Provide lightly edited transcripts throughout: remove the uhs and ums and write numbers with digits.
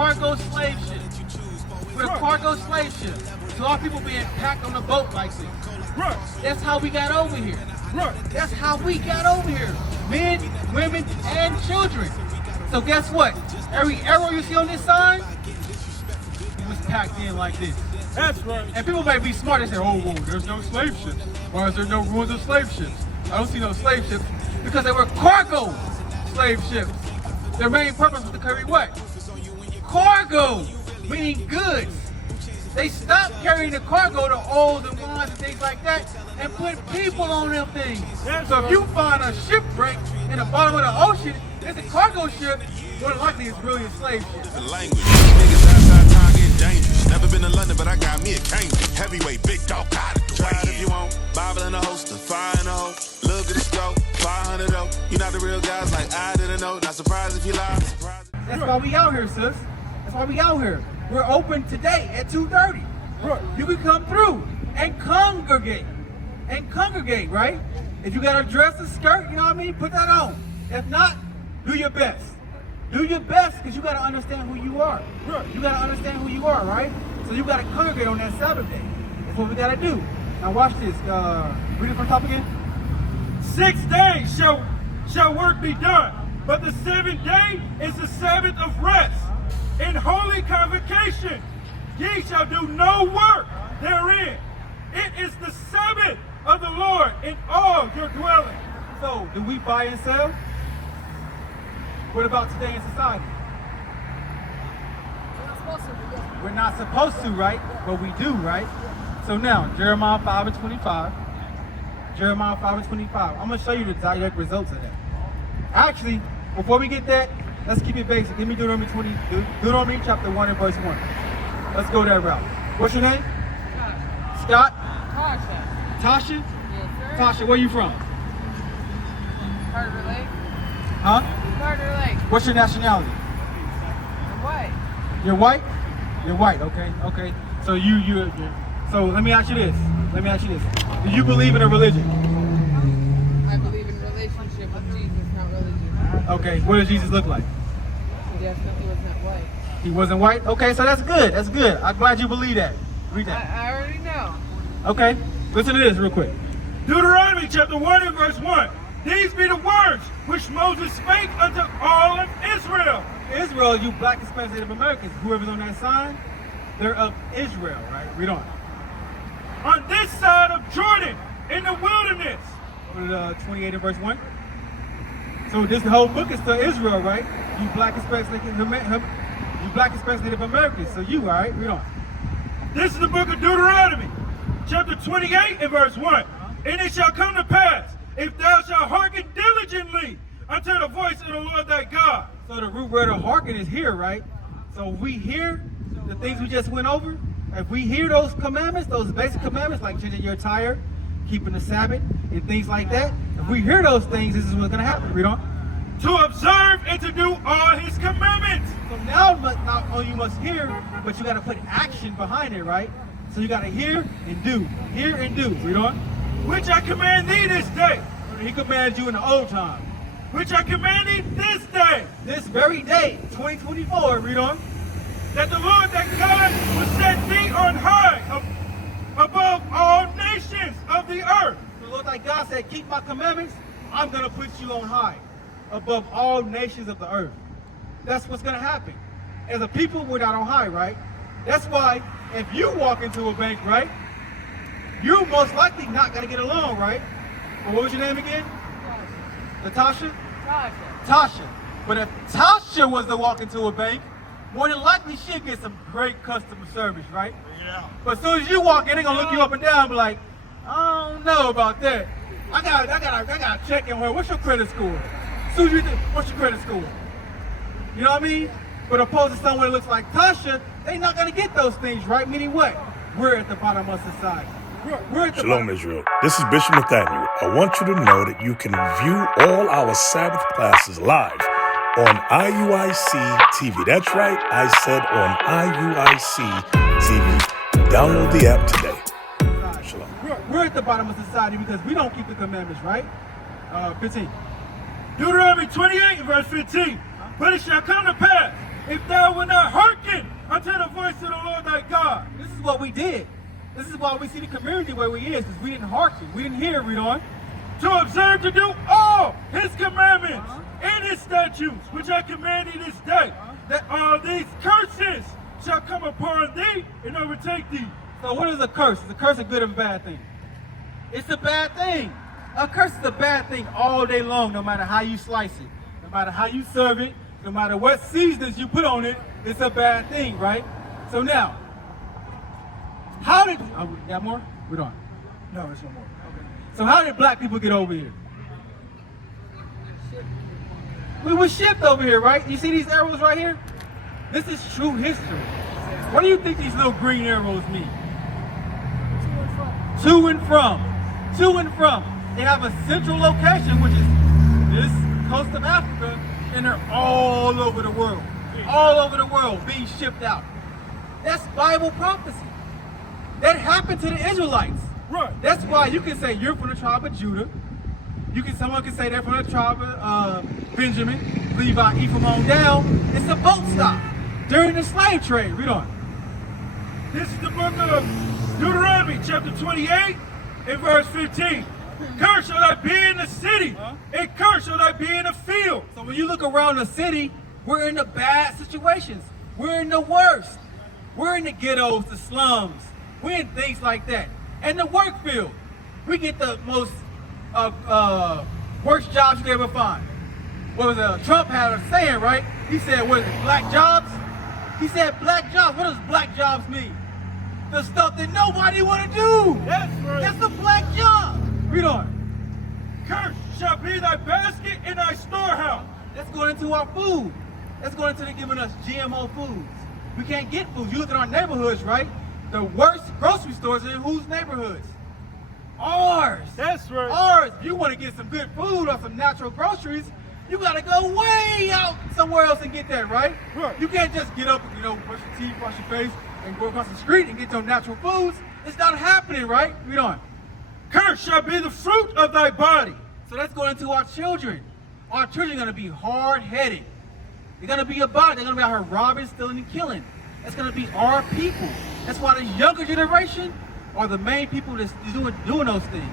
cargo slave ship. We're a cargo slave ship. So our people being packed on a boat like this. Right. That's how we got over here. Right. That's how we got over here. Men, women, and children. So guess what? Every arrow you see on this sign, it was packed in like this. That's right. And people might be smart and say, oh, whoa, there's no slave ships. Why is there no ruins of slave ships? I don't see no slave ships because they were cargo slave ships. Their main purpose was to carry what? Cargo, meaning goods. They stopped carrying the cargo, the oils and wines and things like that, and put people on them things. So if you find a shipwreck in the bottom of the ocean, it's a cargo ship, more than likely it's really a slave ship. The language, niggas outside town getting dangerous. Never been to London, but I got me a Cambridge. Heavyweight, big dog, got it. Try it if you want. Bible in the holster, fire in the hole. Look at the scope, 500 though. You not the real guys like I didn't know. Not surprised if you lie. That's why we out here, sis. That's why we out here. We're open today at 2:30. Right. You can come through and congregate. Right? If you got a dress, a skirt, you know what I mean? Put that on. If not, do your best. Do your best because you got to understand who you are. Right. You got to understand who you are, right? So you got to congregate on that Sabbath day. That's what we got to do. Now watch this. Read it from the top again. 6 days shall work be done, but the 7th day is the Sabbath of rest. In holy convocation, ye shall do no work therein. It is the Sabbath of the Lord in all your dwellings. So, do we buy and sell? What about today in society? We're not supposed to, right? But we do, right? So now, Jeremiah 5 and 25. Jeremiah 5 and 25. I'm going to show you the direct results of that. Actually, before we get that, let's keep it basic. Give me Deuteronomy chapter 1 and verse 1. Let's go that route. What's your name? Scott? Tasha. Tasha? Yes, sir. Tasha, where you from? Carter Lake. Huh? Carter Lake. What's your nationality? I'm white. You're white? You're white, okay, okay. So so let me ask you this. Do you believe in a religion? I believe in relationship with Jesus, not religion. Okay, what does Jesus look like? He definitely was not white. He wasn't white? Okay, so that's good, that's good. I'm glad you believe that. Read that. I already know. Okay, listen to this real quick. Deuteronomy chapter 1 and verse 1. These be the words which Moses spake unto all of Israel. Israel, you black and Spanish Native Americans, whoever's on that sign, they're of Israel, right? Read on. On this side of Jordan, in the wilderness. Go to 28 and verse 1. So this whole book is to Israel, right? You black and Spanish Native Americans, so you, all right? Read on. This is the book of Deuteronomy, chapter 28 and verse 1. And it shall come to pass, if thou shalt hearken diligently unto the voice of the Lord thy God. So the root word of hearken is here, right? So if we hear the things we just went over, if we hear those commandments, those basic commandments like changing your attire, keeping the Sabbath, and things like that, if we hear those things, this is what's going to happen. Read on. To observe and to do all his commandments. So now not only you must hear, but you got to put action behind it, right? So you got to hear and do. Hear and do. Read on. Which I command thee this day. He commanded you in the old time. Which I command thee this day. This very day, 2024, read on. That the Lord thy God will set thee on high above all nations of the earth. The Lord thy God said, keep my commandments, I'm going to put you on high, above all nations of the earth. That's what's going to happen. As a people, we're not on high, right? That's why if you walk into a bank, right, you're most likely not going to get along, right? Well, what was your name again? Natasha? Tasha. But if Tasha was to walk into a bank, more than likely she'd get some great customer service, right? Yeah. But as soon as you walk in, they're gonna look you up and down and be like, I don't know about that. I got to check in her. What's your credit score? As soon as you what's your credit score? You know what I mean? But opposed to someone that looks like Tasha, they're not gonna get those things, right? Meaning what? We're at the bottom of society. We're at the Shalom, Israel. This is Bishop Nathaniel. I want you to know that you can view all our Sabbath classes live on IUIC TV. That's right, I said on IUIC TV. Download the app today. Shalom. We're at the bottom of society because we don't keep the commandments, right? 15. Deuteronomy 28 verse 15. But it shall come to pass, if thou wilt not hearken unto the voice of the Lord thy God. This is what we did. This is why we see the community where we is, because we didn't hearken. We didn't hear, read on. To observe to do all his commandments and his statutes, which I command thee this day, that all these curses shall come upon thee and overtake thee. So what is a curse? Is a curse a good or bad thing? It's a bad thing. A curse is a bad thing all day long, no matter how you slice it, no matter how you serve it, no matter what seasonings you put on it, it's a bad thing, right? So now, how did, got more? Read on. No, there's no more. Okay. So how did black people get over here? We were shipped over here, right? You see these arrows right here? This is true history. What do you think these little green arrows mean? To and from. To and from. They have a central location, which is this coast of Africa, and they're all over the world. All over the world, being shipped out. That's Bible prophecy. That happened to the Israelites. Right. That's why you can say you're from the tribe of Judah. Someone can say they're from the tribe of Benjamin, Levi, Ephraim on down. It's a boat stop during the slave trade. Read on. This is the book of Deuteronomy, chapter 28, and verse 15. Cursed shall I be in the city, and cursed shall I be in the field. So when you look around the city, we're in the bad situations. We're in the worst. We're in the ghettos, the slums. We're in things like that. And the work field, we get the most worst jobs you could ever find. What was Trump had a saying, right? He said, what is it, black jobs? He said black jobs. What does black jobs mean? The stuff that nobody want to do. That's right. That's a black job. Read on. Cursed shall be thy basket in thy storehouse. That's going into our food. That's going into giving us GMO foods. We can't get food. You look at our neighborhoods, right? The worst grocery stores are in whose neighborhoods? Ours. That's right. Ours. If you want to get some good food or some natural groceries, you got to go way out somewhere else and get that, right? Right. You can't just get up and, brush your teeth, wash your face, and go across the street and get your natural foods. It's not happening, right? Read on. Cursed shall be the fruit of thy body. So that's going into our children. Our children are going to be hard-headed. They're going to be about it. They're going to be out here robbing, stealing, and killing. That's going to be our people. That's why the younger generation are the main people that's doing those things.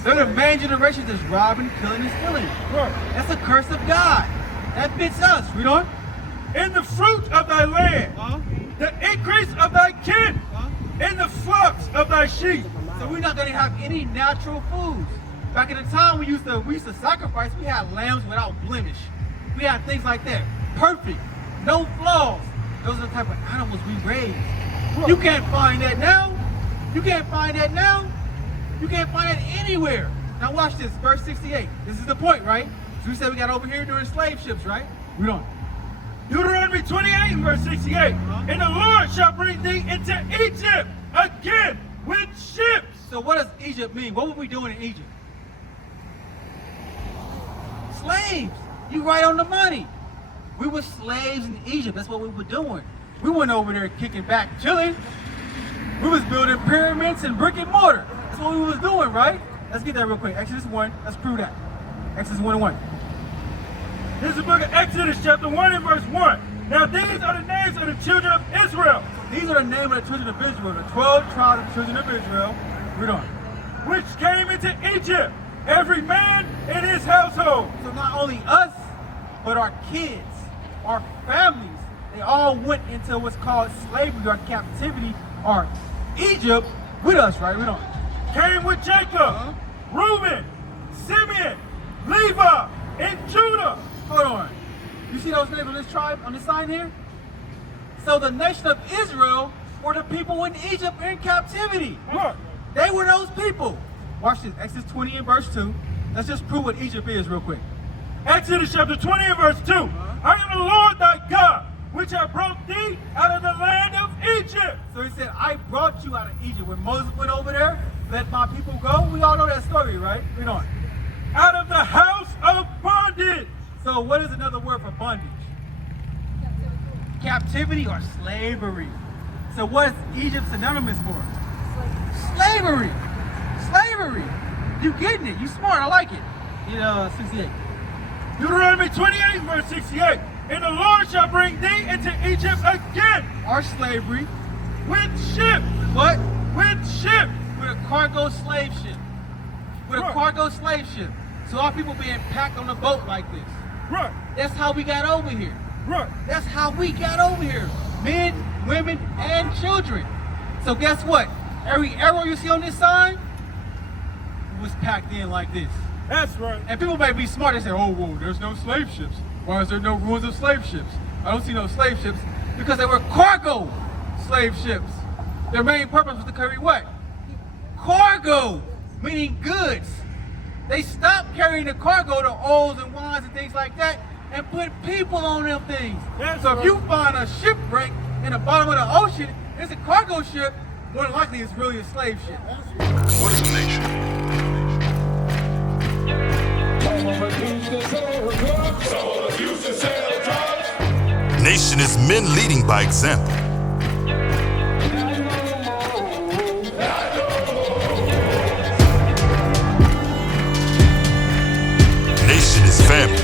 They're the main generation that's robbing, killing, and stealing. Right. That's a curse of God. That fits us. Read on. In the fruit of thy land, the increase of thy kin, in the flocks of thy sheep. So we're not going to have any natural foods. Back in the time we used to sacrifice, we had lambs without blemish. We had things like that. Perfect. No flaws. Those are the type of animals we raise. You can't find that now. You can't find that now. You can't find that anywhere. Now watch this, verse 68. This is the point, right? So we said we got over here during slave ships, right? Read on. Deuteronomy 28 verse 68. And the Lord shall bring thee into Egypt again with ships. So what does Egypt mean? What were we doing in Egypt? Slaves. You right on the money. We were slaves in Egypt. That's what we were doing. We weren't over there kicking back, chilling. We was building pyramids and brick and mortar. That's what we was doing, right? Let's get that real quick. Exodus 1. Let's prove that. Exodus 1 and 1. This is the book of Exodus chapter 1 and verse 1. Now these are the names of the children of Israel. These are the names of the children of Israel, the 12 tribes of the children of Israel. Read on. Which came into Egypt, every man in his household. So not only us, but our kids, our families, they all went into what's called slavery or captivity or Egypt with us, right? Read on. Came with Jacob, Reuben, Simeon, Levi, and Judah. Hold on. You see those names on this tribe, on this sign here? So the nation of Israel were the people in Egypt in captivity. Look, They were those people. Watch this, Exodus 20 and verse 2. Let's just prove what Egypt is real quick. Exodus chapter 20 and verse 2. I am the Lord thy God, which have brought thee out of the land of Egypt. So he said, I brought you out of Egypt. When Moses went over there, let my people go. We all know that story, right? Read on. Out of the house of bondage. So what is another word for bondage? Captivity or slavery. So what is Egypt synonymous for? Slavery. Slavery. You getting it. You smart. I like it. 68. Deuteronomy 28 verse 68. And the Lord shall bring thee into Egypt again Our slavery, with ships. what? With ships. With a cargo slave ship. With a Right. cargo slave ship. So our people being packed on a boat like this. Right, That's how we got over here. right. That's how we got over here. Men, women, and children. So guess what? Every arrow you see on this sign was packed in like this. That's right. And people may be smart and say, oh, whoa, there's no slave ships. Why is there no ruins of slave ships? I don't see no slave ships because they were cargo slave ships. Their main purpose was to carry what? Cargo, meaning goods. They stopped carrying the cargo, the oils and wines and things like that, and put people on them things. That's So if right. you find a shipwreck in the bottom of the ocean, it's a cargo ship, more than likely it's really a slave ship. What is a nation? Nation is men leading by example. Nation is family.